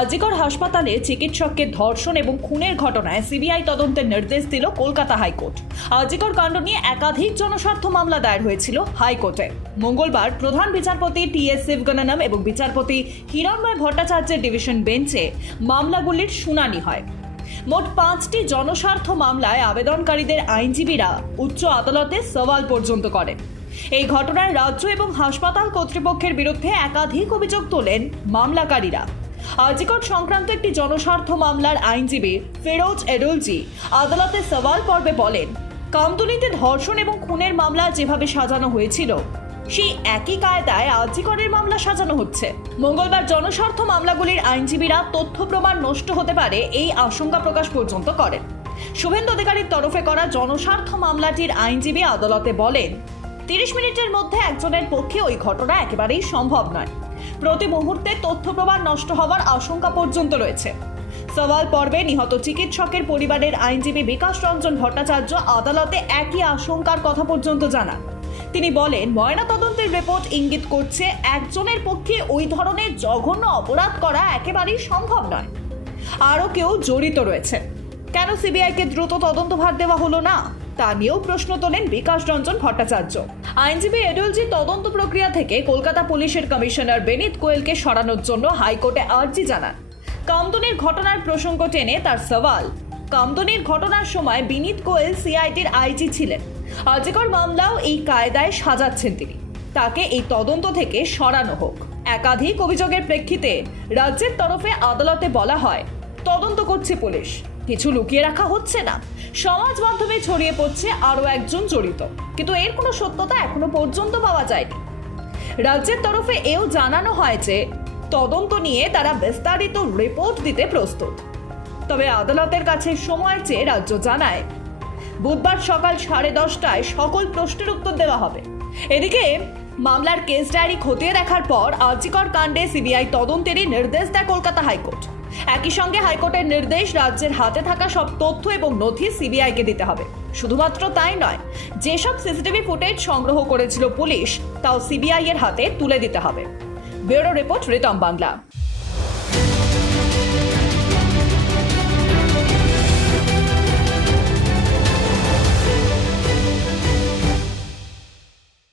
আজিকর হাসপাতালে চিকিৎসককে ধর্ষণ এবং খুনের ঘটনায় সিবিআই তদন্তের নির্দেশ দিল কলকাতা হাইকোর্ট। আজিকর কাণ্ড নিয়ে একাধিক জনস্বার্থ মামলা দায়ের হয়েছিল হাইকোর্টে। মঙ্গলবার প্রধান বিচারপতি টি এস শিবগণনম এবং বিচারপতি হিরণময় ভট্টাচার্যের ডিভিশন বেঞ্চে মামলাগুলির শুনানি হয়। মোট পাঁচটি জনস্বার্থ মামলায় আবেদনকারীদের আইনজীবীরা উচ্চ আদালতে সওয়াল পর্যন্ত করেন। এই ঘটনায় রাজ্য এবং হাসপাতাল কর্তৃপক্ষের বিরুদ্ধে একাধিক অভিযোগ তোলেন মামলাকারীরা। আজিকট সংক্রান্ত একটি জনস্বার্থ মামলার আইনজীবী ফেরোজ এডুলজি আদালতে সওয়াল পর্বে বলেন, কামদুনিতে ধর্ষণ এবং খুনের মামলা যেভাবে সাজানো হয়েছিল, সেই একই কায়দায় আজিকরের মামলা সাজানো হচ্ছে। মঙ্গলবার জনস্বার্থ মামলাগুলির আইনজীবীরা তথ্য প্রমাণ নষ্ট হতে পারে এই আশঙ্কা প্রকাশ পর্যন্ত করেন। শুভেন্দু অধিকারীর তরফে করা জনস্বার্থ মামলাটির আইনজীবী আদালতে বলেন তিরিশ মিনিটের মধ্যে একজনের পক্ষে ওই ঘটনা একেবারেই সম্ভব নয়। প্রতি মুহূর্তে তথ্য প্রমাণ নষ্ট হওয়ার আশঙ্কা পর্যন্ত রয়েছে। সওয়াল পর্বে নিহত চিকিৎসকের পরিবারের আইনজীবী বিকাশ রঞ্জন ভট্টাচার্য আদালতে একই আশঙ্কার কথা পর্যন্ত জানান। তিনি বলেন, ময়না তদন্তের রিপোর্ট ইঙ্গিত করছে, একজনের পক্ষে ওই ধরনের জঘন্য অপরাধ করা একেবারেই সম্ভব নয়। আরও কেউ জড়িত রয়েছে। কেন সিবিআইকে দ্রুত তদন্তভার দেওয়া হলো না? তা নিয়েও প্রশ্ন তোলেন বিকাশ রঞ্জন ভট্টাচার্য। আইনজীবী এডুলজি তদন্ত প্রক্রিয়া থেকে কলকাতা পুলিশের কমিশনার বেনিত কোয়েলকে সরানোর জন্য হাইকোর্টে আর্জি জানান। কামদুনির ঘটনার প্রসঙ্গ টেনে তার সওয়াল। কামদুনির ঘটনার সময় বিনীত কোয়েল সিআইটির আইজি ছিলেন। আর্যকর মামলাও এই কায়দায় সাজাচ্ছেন তিনি। তাকে এই তদন্ত থেকে সরানো হোক। একাধিক অভিযোগের প্রেক্ষিতে রাজ্যের তরফে আদালতে বলা হয়, তদন্ত করছে পুলিশ। কিছু লুকিয়ে রাখা হচ্ছে না। সমাজ মাধ্যমে ছড়িয়ে পড়ছে আরও একজন জড়িত। কিন্তু এর কোনো সত্যতা এখনও পর্যন্ত পাওয়া যায়নি। রাজ্যের তরফে এও জানানো হয় যে, তদন্ত নিয়ে তারা বিস্তারিত রিপোর্ট দিতে প্রস্তুত। তবে আদালতের কাছে সময় চেয়ে রাজ্য জানায়, বুধবার সকাল সাড়ে দশটায় সকল প্রশ্নের উত্তর দেওয়া হবে। এদিকে মামলার কেস ডায়েরি খতিয়ে দেখার পর আর্জিকর কাণ্ডে সিবিআই তদন্তেরই নির্দেশ দেয় কলকাতা হাইকোর্ট। একই সঙ্গে হাইকোর্টের নির্দেশ রাজ্যের হাতে থাকা সব তথ্য এবং নথি সিবিআইকে দিতে হবে। শুধুমাত্র তাই নয়, যেসব সিসিটিভি ফুটেজ সংগ্রহ করেছিল পুলিশ, তাও সিবিআই এর হাতে তুলে দিতে হবে। Bureau report Ritam Bangla.